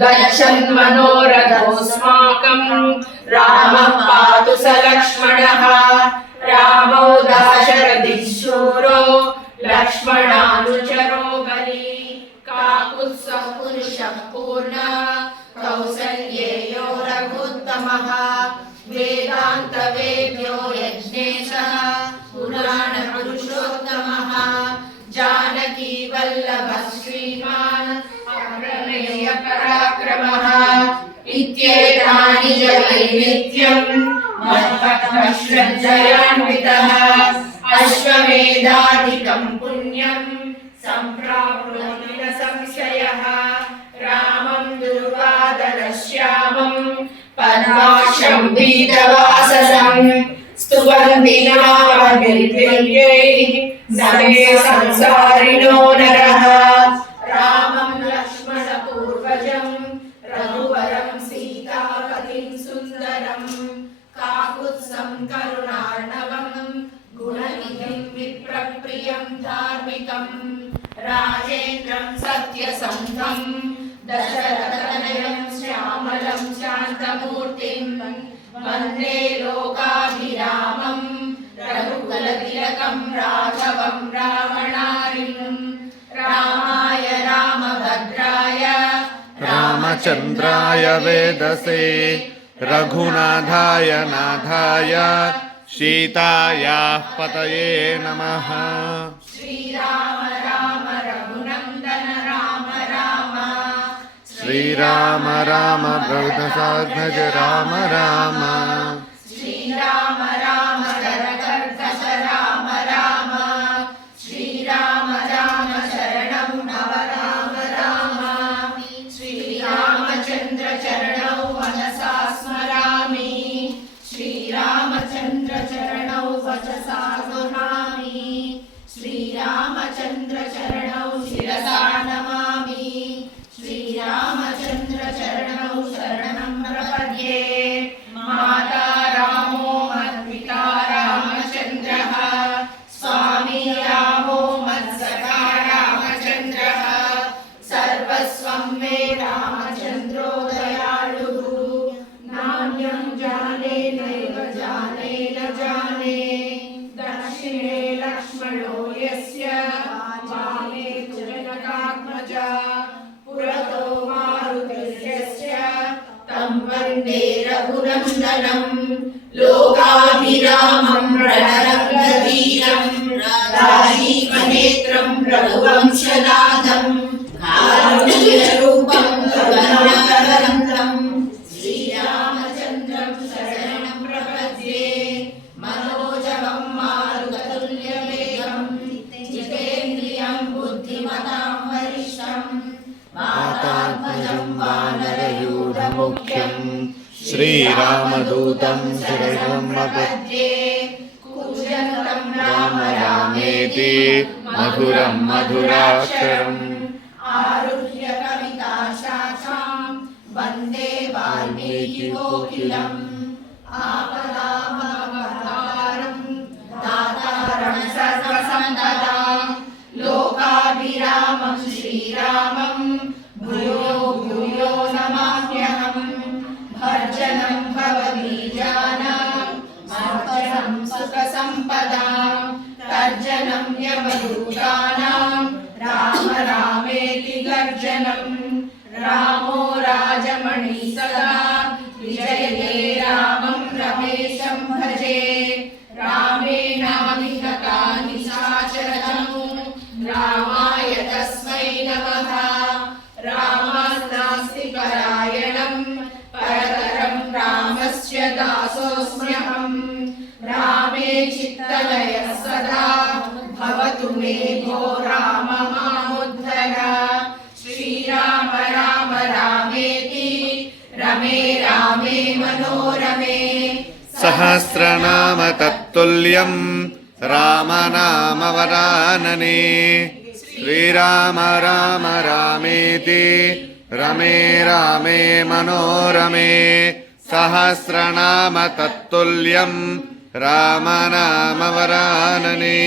गच्छन् मनोरथोऽस्माकं रामः पातु स लक्ष्मणः रामौ दाशरथिः शूरो लक्ष्मणानुचरो बली काकुत्स्थः पुरुषः पूर्णः कौसल्येयो रघुत्तमः वेदान्तवेद्यो यज्ञेशः पुराणपुरुषोत्तमः जानकी वल्लभः श्रीमान् अप्रमेय पराक्रमः इत्येतानि जपै नित्यं मद्भक्तः श्रद्धयान्वितः अश्वमेधाधिकं पुण्यं सम्प्राप्नोति न संशयः रामं दुर्वादरश्यामं पद्माक्षं पीतवाससं स्तुवन्ति नामभिर्दिव्यैः नमे संसारिणो नरः रामं लक्ष्मणपूर्वजं रघुवरं सीतापतिं सुन्दरं काकुत्स्थं करुणार्णवं गुणनिधिं विप्रप्रियं धार्मिकं राजेन्द्रं सत्यसन्धं दशरथतनयं श्यामलं शान्तमूर्तिं वन्दे लोकाभिरामं रघुकुलतिलकं राघवं रावणारिं रामाय रामभद्राय रामचन्द्राय वेदसे रघुनाथाय नाथाय सीतायाः पतये नमः। श्रीराम राम रघुनन्दन राम राम श्रीराम राम प्रभुदशाध्वज राम राम श्रीराम राम करकर्कश राम राम श्रीराम राम शरणं भव राम राम श्रीरामचन्द्र चरणौ मनसा स्मरामि श्रीरामचन्द्र चरणौ वचसा गृह्णामि श्रीरामचन्द्र चरणौ शिरसा नमामि श्रीरामचन्द्र चरणौ शरणं प्रपद्ये माता रामो मत्पिता रामचन्द्रः स्वामी रामो मत्सखा रामचन्द्रः सर्वस्वं मे रामचन्द्रो दयालुः नान्यं जाने नैव जाने न जाने दक्षिणे लक्ष्मणो यस्य वामे तु जनकात्मजा पुरतो मारुतिर्यस्य तं वन्दे रघुनन्दनं लोकाभिरामं रणरङ्गवीरं राजीवनेत्रं रघुवंशनाथं कारुण्यरूपं करुणाकरं श्रीरामचन्द्रं शरणं प्रपद्ये मनोजवं मारुततुल्यवेगं जितेन्द्रियं बुद्धिमतां वरिष्ठं वातात्मजं वानरयूथमुख्यं श्रीरामदूतं शिरसं प्रपद्ये कूजन्तं राम रामेति मधुरं मधुराक्षरम् आरुह्य कविताशाखां वन्दे वाल्मीकिकोकिलम् आपदामपहर्तारं दातारं सर्वसम्पदां लोकाभिरामं श्रीरामं भूयो भूयो नमाम्यहं भर्जनं भवबीजानां मर्जनं सुखसम्पदां तर्जनं यमदूतानां राम रामेति गर्जनं रामो राजमणि सदा विजयते रामं रमेशं भजे रामेणाभिहता निशाचरजमो रामाय तस्मै नमः रामान्नास्ति परायणं परतरं रामस्य दासोऽस्म्यहं रामे चित्तलयः सदा भवतु मे भो राम मामुद्धर श्रीराम राम रामेति रमे रामे मनोरमे सहस्रनाम तत्तुल्यं रामनामवरानने श्रीराम राम रामेति रमे रामे मनोरमे सहस्रनाम तत्तुल्यं रामनामवरानने।